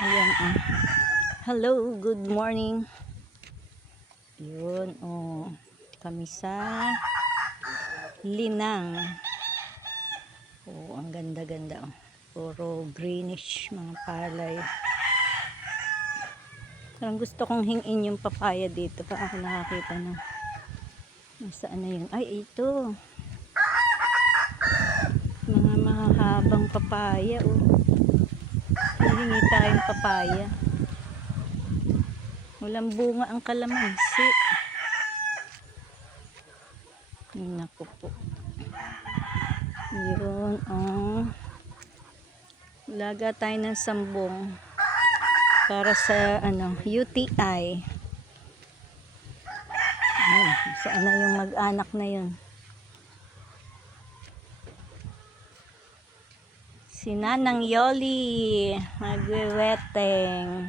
Ayan, hello, good morning. Yun, kami sa Linang. Ang ganda-ganda, puro greenish mga palay. Parang gusto kong hingin yung papaya dito. Parang ako nakakita na. Nasaan na yun? Ay, ito. Mga mahahabang papaya, hihingi tayong papaya. Walang bunga ang kalamansi. Naku po. Yun, laga tayo ng sambong para sa UTI. Saan na yung mag-anak na yun? Si Nanang Yoli magweweteng.